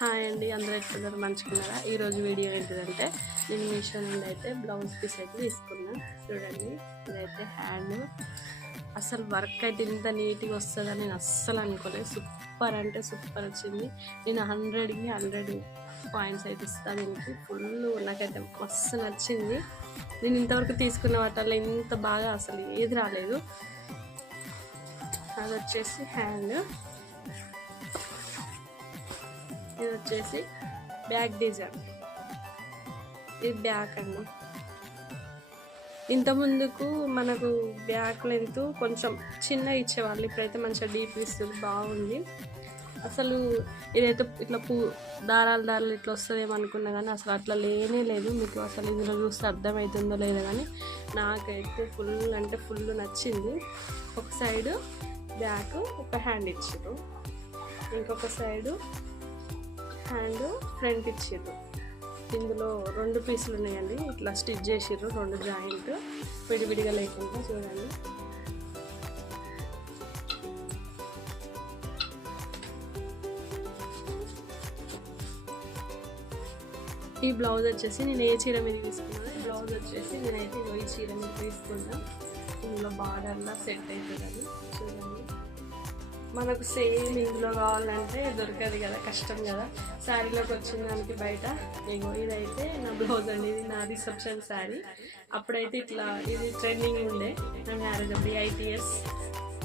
Hi అండి, అందరూ ఎట్లున్నారు? మంచుకున్నారా? ఈరోజు వీడియో ఏంటిదంటే నేను మీషో నుండి అయితే బ్లౌజ్ పీస్ అయితే తీసుకున్నా. చూడండి, ఇదైతే హ్యాండ్. అసలు వర్క్ అయితే ఇంత నీట్గా వస్తుందని నేను అస్సలు అనుకోలేదు. సూపర్ అంటే సూపర్ వచ్చింది. నేను 100కి 100 పాయింట్స్ అయితే ఇస్తాను దీనికి. ఫుల్ నాకైతే మస్తు నచ్చింది. నేను ఇంతవరకు తీసుకున్న వాటిల్లో ఇంత బాగా అసలు ఏది రాలేదు. అది వచ్చేసి హ్యాండ్, ఇది వచ్చేసి బ్యాక్ డిజైన్. ఇది బ్యాక్ అండి. ఇంతకుముందుకు మనకు బ్యాక్ లెంత్ కొంచెం చిన్న ఇచ్చేవాళ్ళు, ఇప్పుడైతే మంచిగా డీప్ ఇస్తుంది, బాగుంది. అసలు ఇదైతే ఇట్లా దారాలు ఇట్లా వస్తుందేమో అనుకున్నా కానీ అసలు అట్లా లేనే లేదు. మీకు అసలు ఇందులో చూస్తే అర్థమవుతుందో లేదో కానీ నాకైతే ఫుల్ అంటే ఫుల్ నచ్చింది. ఒక సైడు బ్యాక్ ఒక హ్యాండ్ ఇచ్చారు, ఇంకొక సైడు హ్యాండ్ ఫ్రంట్ ఇచ్చారు. ఇందులో 2 పీసులు ఉన్నాయండి, ఇట్లా స్టిచ్ చేసిర్రు, 2 జాయింట్ విడివిడిగా లేకుండా. చూడండి, ఈ బ్లౌజ్ వచ్చేసి నేను ఏ చీర మీద తీసుకున్నాను. ఈ బ్లౌజ్ వచ్చేసి నేనైతే ఈ చీర మీద తీసుకున్నా. ఇందులో బార్డర్లా సెట్ అవుతుంది అది. చూడండి, మనకు సేమ్ ఇందులో కావాలంటే దొరకదు కదా, కష్టం కదా. శారీలోకి వచ్చిన దానికి బయట ఇగో ఇదైతే నా బ్లౌజ్ అండి. ఇది నా రిసెప్షన్ శారీ. అప్పుడైతే ఇట్లా ఇది ట్రెండింగ్ ఉండే, నా మ్యారేజ్ అప్పుడు 8 years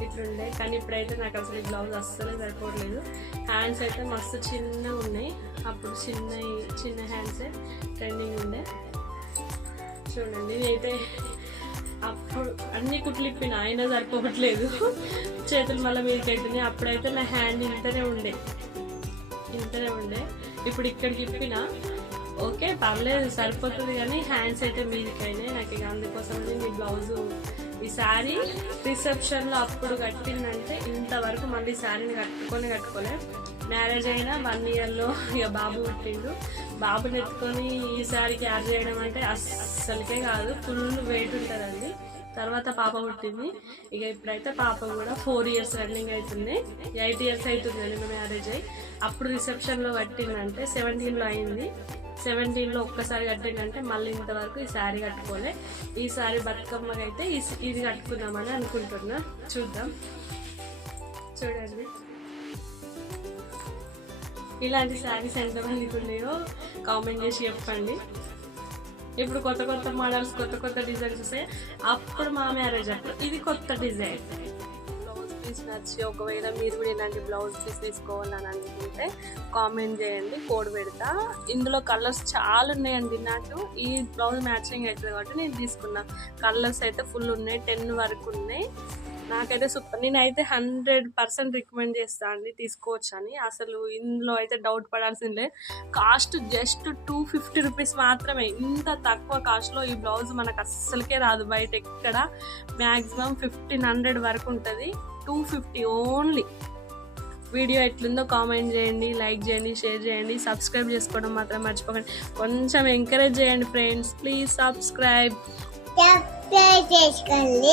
ఇట్లుండే. కానీ ఇప్పుడైతే నాకు అసలు ఈ బ్లౌజ్ అస్సలే సరిపోవట్లేదు. హ్యాండ్స్ అయితే మస్తు చిన్నగా ఉన్నాయి. అప్పుడు చిన్న హ్యాండ్సే ట్రెండింగ్ ఉండే. చూడండి, ఇదైతే అప్పుడు అన్ని కుట్లు ఇప్పిన అయినా సరిపోవట్లేదు, చేతులు మళ్ళీ మీదకి అవుతున్నాయి. అప్పుడైతే నా హ్యాండ్ ఇంతనే ఉండే. ఇప్పుడు ఇక్కడికి ఇప్పిన ఓకే పర్లేదు, సరిపోతుంది. కానీ హ్యాండ్స్ అయితే మీదకి అయినాయి నాకు. ఇక అందుకోసమని మీ బ్లౌజు ఈ శారీ రిసెప్షన్లో అప్పుడు కట్టిందంటే ఇంతవరకు మళ్ళీ శారీని కట్టుకోలే. మ్యారేజ్ అయినా 1 yearలో ఇక బాబు పుట్టిండు. బాబుని ఎత్తుకొని ఈ శారీ క్యారీ చేయడం అంటే అస్సలకే కాదు, ఫుల్ వెయిట్ ఉంటుందండి. తర్వాత పాప పుట్టింది. ఇక ఇప్పుడైతే పాప కూడా 4 years రన్నింగ్ అవుతుంది. 8 years అవుతుందండి మా మ్యారేజ్ అయ్యి. అప్పుడు రిసెప్షన్లో కట్టిందంటే 17లో అయింది. 17లో ఒక్కసారి కట్టిందంటే మళ్ళీ ఇంతవరకు ఈ శారీ కట్టుకోలే. ఈ శారీ బతుకమ్మకి అయితే ఇది కట్టుకుందామని అనుకుంటున్నా. చూద్దాం. చూడండి, ఇలాంటి శారీస్ ఎంతమందికి ఉన్నాయో కామెంట్ చేసి చెప్పండి. ఇప్పుడు కొత్త మోడల్స్, కొత్త డిజైన్స్ వస్తాయి. అప్పుడు మా మ్యారేజ్ అప్పుడు ఇది కొత్త డిజైన్. బ్లౌజ్ పీస్ నచ్చి ఒకవేళ మీరు కూడా ఇలాంటి బ్లౌజ్ పీస్ తీసుకోవాలని అనుకుంటే కామెంట్ చేయండి, కోడ్ పెడతా. ఇందులో కలర్స్ చాలా ఉన్నాయండి. నాకు ఈ బ్లౌజ్ మ్యాచింగ్ అవుతుంది కాబట్టి నేను తీసుకున్నా. కలర్స్ అయితే ఫుల్ ఉన్నాయి, 10 వరకు ఉన్నాయి. నాకైతే సూపర్. నేనైతే 100% రికమెండ్ చేస్తాను అండి, తీసుకోవచ్చు అని. అసలు ఇందులో అయితే డౌట్ పడాల్సిందే. కాస్ట్ జస్ట్ 250 రూపీస్ మాత్రమే. ఇంత తక్కువ కాస్ట్లో ఈ బ్లౌజ్ మనకు అస్సలకే రాదు బయట ఎక్కడ. మ్యాక్సిమం 1500 వరకు ఉంటుంది. 250 ఓన్లీ. వీడియో ఎట్లుందో కామెంట్ చేయండి, లైక్ చేయండి, షేర్ చేయండి, సబ్స్క్రైబ్ చేసుకోవడం మాత్రం మర్చిపోకండి. కొంచెం ఎంకరేజ్ చేయండి ఫ్రెండ్స్, ప్లీజ్ సబ్స్క్రైబ్ చేసుకోండి.